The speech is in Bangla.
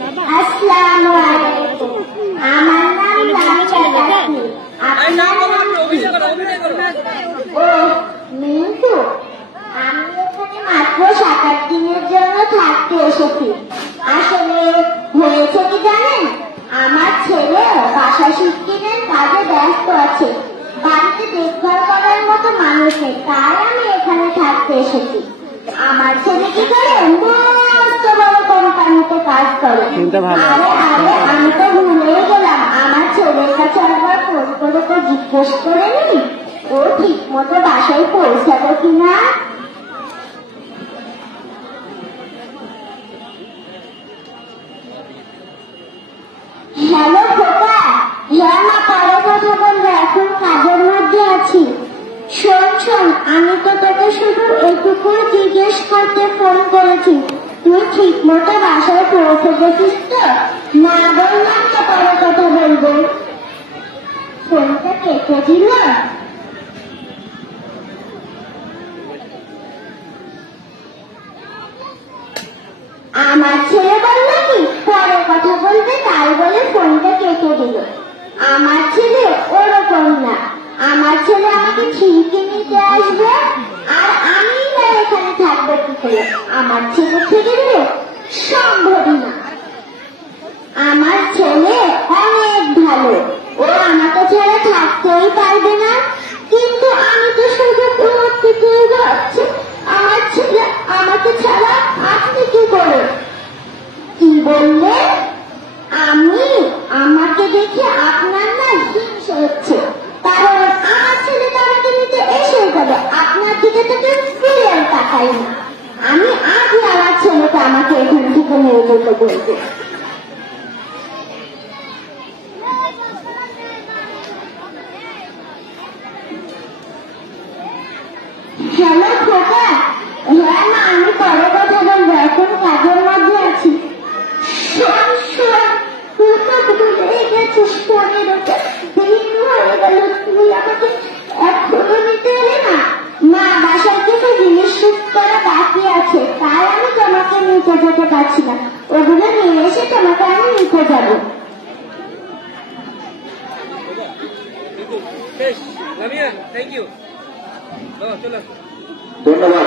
আসসালামু আলাইকুম। আমার নাম ও মিন্টু। আমি এখানে মাত্র 7-8 দিনের জন্য থাকতে এসেছি। আসলে হয়েছে কি জানেন, আমার ছেলে বাসা শিফটিংয়ের কাজে ব্যস্ত আছে। বাড়িতে দেখভাল করার মতো মানুষ নেই, তাই আমি এখানে থাকতে এসেছি। আমার ছেলে কি করে, মস্ত বড় কোম্পানিতে কাজ করে। আরে আমি তো ভুলেই গেলাম, আমার ছেলের কাছে একবার ফোন করে তো জিজ্ঞেস করে নি ও ঠিক মতো বাসায় পৌঁছাবো কিনা। হ্যালো খোকা। হ্যাঁ মা, পরে কথা বলবো, এখন কাজের মধ্যে আছি। শোন, আমি তো তোকে শুধু এটুকু জিজ্ঞেস করতে ফোন করেছি, তুই ঠিক মতো বাসায় পৌঁছে গেছিস তো? না বললাম তো পরে কথা বলবো। ফোনটা কেটে দিল। আমার ছেলে বললো কি পরে কথা বলবে, তাই বলে ফোনটা কেটে দিল। আমার ছেলে ওরকম না, আমার ছেলে আমাকে ঠিকই নিতে আসবে, আর আমি না এখানে থাকবো কি করে? আমার ছেলে থেকে দিলে সম্ভবই না। আমার ছেলে অনেক ভালো, ও আমাকে ছাড়া থাকতেই পারবে না, কিন্তু আমি তো শুধু ভাবছি আমার ছেলে আমাকে ছাড়া আপনি কি করে? কি বললে? আমাকে দেখে আপনার না হিংসা হচ্ছে, কারণ আমার ছেলে তো আমাকে নিতে এসে যাবে, আপনার দিকে থেকে ফিরে তাকাই না। আমি আজই আমার ছেলেকে আমাকে এখান থেকে নিয়ে যেতে বলবো। হ্যালো খোকা। হ্যাঁ মা, আমি পরে কথা বলবো, এখন কাজের মধ্যে আছি। তুই আমাকে এখনো নিতে এলে না। মা, বাসায় কিছু জিনিস করা বাকি আছে, তাই আমি তোমাকে নিতে যেতে পারছি না। ওগুলো নিয়ে এসে তোমাকে আমি নিতে যাবো। ধন্যবাদ।